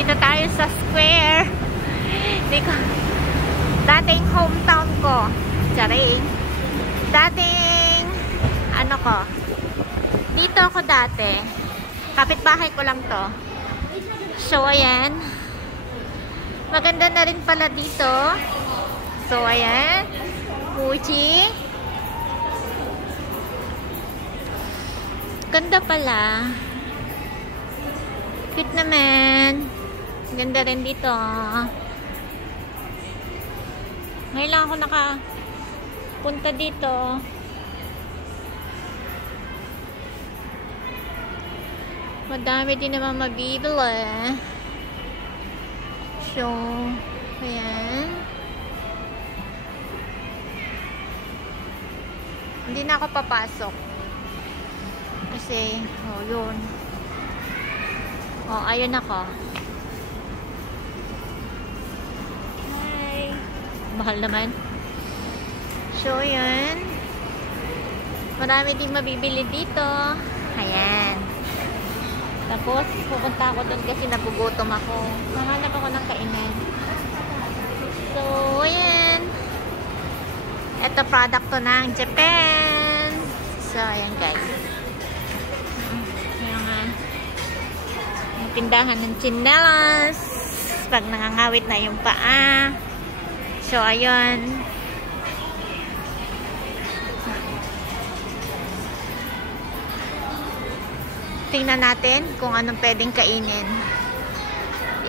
Nandito tayo sa square. Dating hometown ko. Charing. Dating ano ko. Dito ako dati. Kapitbahay ko lang to. So ayan. Maganda na rin pala dito. So ayan. Fuji. Ganda pala. Cute naman. Ganda rin dito. Ngayon lang ako nakapunta dito. Madami din naman mabibili. So, ayan. Hindi na ako papasok. Kasi, oh, yun. Oh, ayun ako. Hi. Mahal naman. So, yun. Marami din mabibili dito. Ayan. Tapos, pupunta ako doon kasi nagugutom ako. Mahanap ako ng kainan. So, ayan. Ito, product to ng Japan. So, ayan guys. Yung tindahan ng tsinelas. Pag nangangawit na yung paa. So, ayun. Tingnan natin kung anong pwedeng kainin.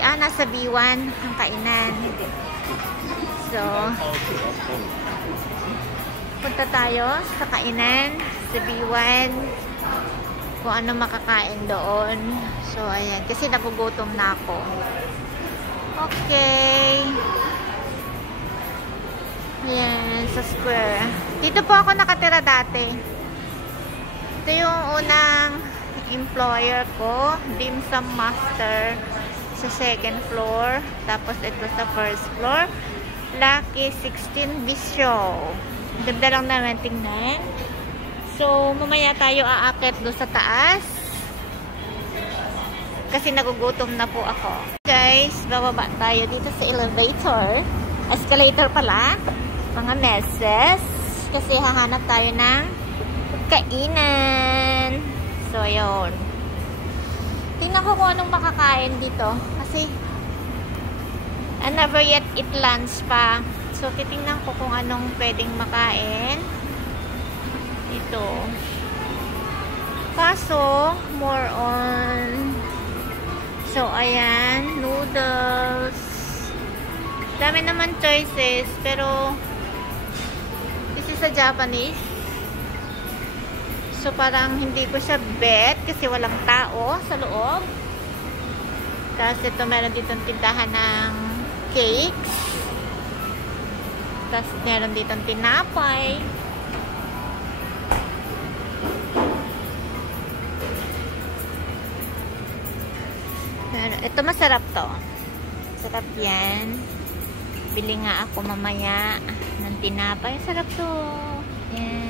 Nasa B1 ang kainan. So, punta tayo sa kainan sa B1 kung ano makakain doon. So, ayan. Kasi nagugutom na ako. Okay. Ayan, sa square. Dito po ako nakatira dati. Ito yung unang employer ko, Dim Sum Master, sa second floor. Tapos ito sa first floor, Lucky 16 Bisyo. Ganda lang naman tingnan. So, mamaya tayo aakyat doon sa taas. Kasi nagugutom na po ako. Guys, bababa tayo dito sa elevator. Escalator pala. Mga meses. Kasi hahanap tayo ng kainan. So, yun. Tingnan ko kung anong makakain dito. Kasi, I never yet eat lunch pa. So, titingnan ko kung anong pwedeng makain. Ito. Kaso, more on... So, ayan. Noodles. Dami naman choices. Pero, this is a Japanese. So, parang hindi ko siya bet kasi walang tao sa loob. Tapos, ito meron dito tindahan ng cakes. Tapos, meron dito tinapay. Pero, ito masarap to. Sarap yan. Bili nga ako mamaya ng tinapay. Sarap to. Yan.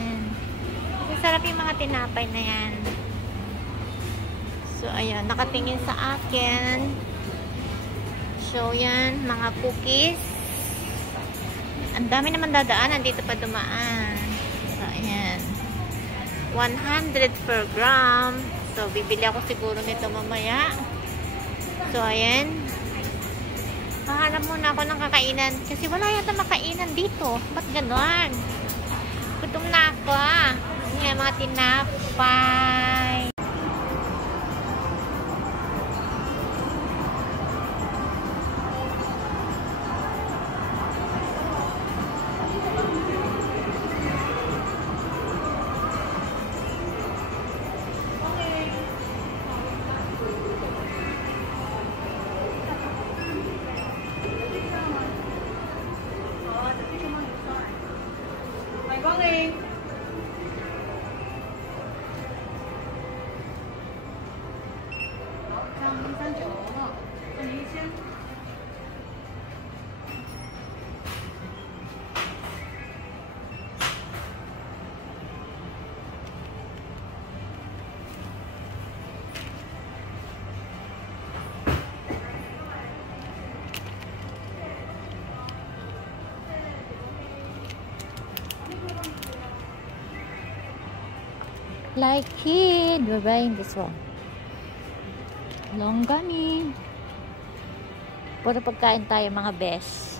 Sarap yung mga tinapay na yan. So, ayun. Nakatingin sa akin. So, yan. Mga cookies. Ang dami naman dadaanan. Dito pa dumaan. So, ayan. 100 per gram. So, bibili ako siguro nito mamaya. So, ayan. Mahanap muna ako ng kakainan. Kasi wala yata makainan dito. Ba't ganon? Gutom na ako ah. Yan, mga tinapay. like it. We're buying this one. Long gummy. Puro pagkain tayo mga best.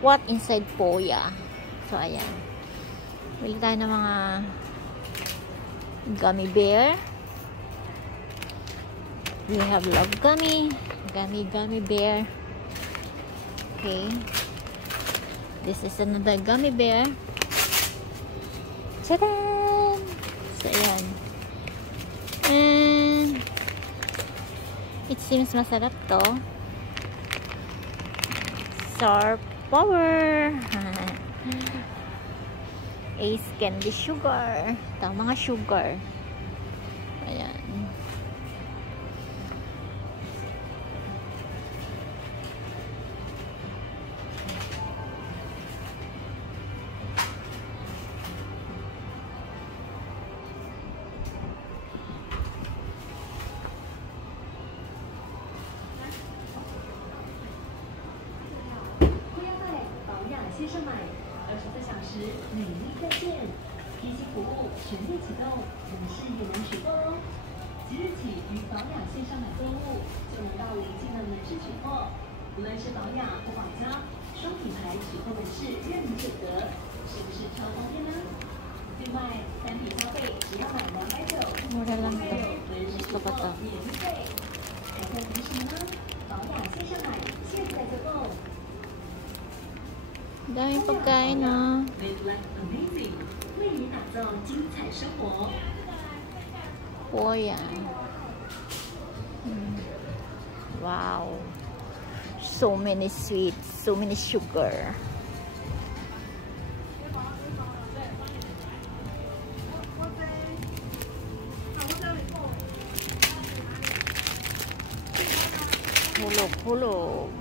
What inside Poya? So, ayan. Bili tayo ng mga gummy bear. We have love gummy. Gummy bear. Okay. This is another gummy bear. Tadaan! So, ayan. And it seems masarap to. Star Power. Ace Candy Sugar. Ito, mga sugar. Ayan. Mura lang to. Gusto ko to. Daming pagkain, no? Poya. Wow. So many sweets, so many sugar. Hulog.